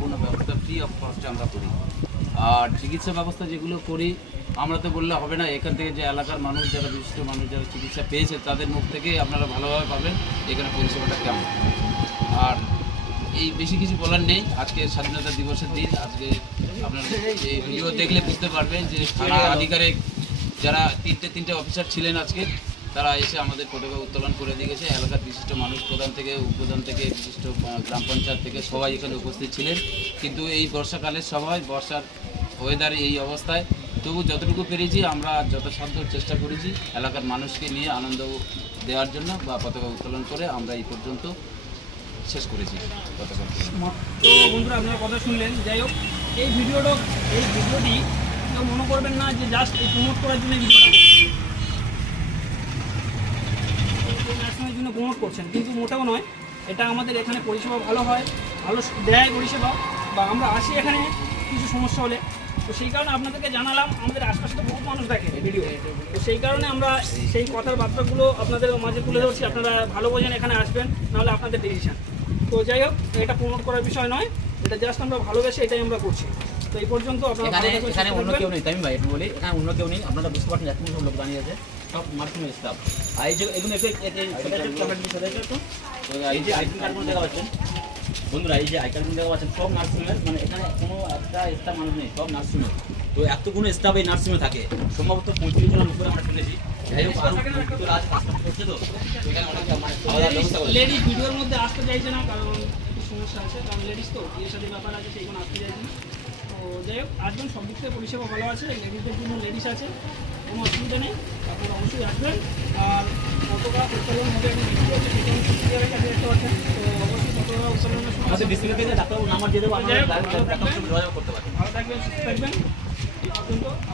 সম্পূর্ণ ব্যবস্থা free of কস্টে আমরা করি। আর চিকিৎসা ব্যবস্থা যেগুলো করি, আমরা তো বললে হবে না, এখান থেকে যে এলাকার মানুষ যারা বিশিষ্ট মানুষ যারা চিকিৎসা পেয়েছে, তাদের মুখ থেকে আপনারা ভালোভাবে পাবেন এখানে পরিষেবাটা কেমন। আর এই বেশি কিছু বলার নেই, আজকে স্বাধীনতা দিবসের দিন, আজকে আপনারা এই ভিডিও দেখলে বুঝতে পারবেন যে থানা আধিকারিক যারা তিনটে তিনটে অফিসার ছিলেন আজকে তারা এসে আমাদের পতাকা উত্তোলন করে দিয়ে গেছে এলাকার বিশিষ্ট মানুষ প্রধান থেকে, উপপ্রধান থেকে, বিশিষ্ট গ্রাম পঞ্চায়েত থেকে সবাই এখানে উপস্থিত ছিলেন। কিন্তু এই বর্ষাকালের সবাই বর্ষার ওয়েদার এই অবস্থায়। তবু যতটুকু পেরেছি আমরা যথাসাধ্য চেষ্টা করেছি এলাকার মানুষকে নিয়ে আনন্দ দেওয়ার জন্য বা পতাকা উত্তোলন করে আমরা এই পর্যন্ত শেষ করেছি পতাকা। তো বন্ধুরা আপনারা কথা শুনলেন। যাই হোক, এই ভিডিওটা, এই ভিডিওটি মনে করবেন না যে জাস্ট প্রমোট করার জন্য ভিডিওটা করছেন এই নার্সিংয়ের জন্য প্রমোট করছেন কিন্তু মোটেও নয়। এটা আমাদের এখানে পরিষেবা ভালো হয় ভালো দেয় পরিষেবা বা আমরা আসি এখানে কিছু সমস্যা হলে। তো সেই কারণে আপনাদেরকে জানালাম আমাদের আশপাশে তো বহু মানুষ দেখে ভিডিও তো সেই কারণে আমরা সেই কথার বার্তাগুলো আপনাদের মাঝে তুলে ধরছি আপনারা ভালো বোঝেন এখানে আসবেন নাহলে আপনাদের ডিসিশন তো যাই হোক এটা প্রমোট করার বিষয় নয় এটা জাস্ট আমরা ভালোবেসে এটাই আমরা করছি। তো এই পর্যন্ত আপনারা এখানে অন্য কেউ নেই তাই ভাই বলি। এখানে অন্য কেউ নেই আপনারা বুঝতে পারছেন এত লোক দাঁড়িয়ে আছে। সব মার্কিং স্টাফ আর একটু এই যে আইডি কার্ডগুলো দেখা পাচ্ছেন বন্ধুরা এই যে আই কার্ডগুলো দেখা পাচ্ছেন সব নার্সিংয়ের মানে এখানে কোনো একটা স্টাফ মানুষ নেই সব নার্সিংয়ের তো এতগুলো স্টাফ এই নার্সিংয়ে থাকে সম্ভবত পঁয়ত্রিশ জনের উপরে আমরা শুনেছি তো মানে লেডিস ভিডিওর মধ্যে আসতে চাইছে না কারণ সমস্যা আছে কারণ লেডিস তো আসতে চাইছে না তো যাই হোক আসবেন সব দিক থেকে পরিষেবা ভালো আছে লেডিসদের জন্য লেডিস আছে কোনো অসুবিধা নেই আপনারা অবশ্যই আসবেন। আর পতাকা উত্তোলন মধ্যে এখন ভিডিও আছে সেটা আমি দেখতে পাচ্ছেন। তো অবশ্যই পতাকা উত্তোলনের সময় আমাদের ডিসপ্লে পারবেন ডাক্তারবাবু নাম্বার দিয়ে দেবো আপনারা ভালো থাকবেন। যোগাযোগ করতে পারেন ভালো থাকবেন সুস্থ থাকবেন। এই পর্যন্ত।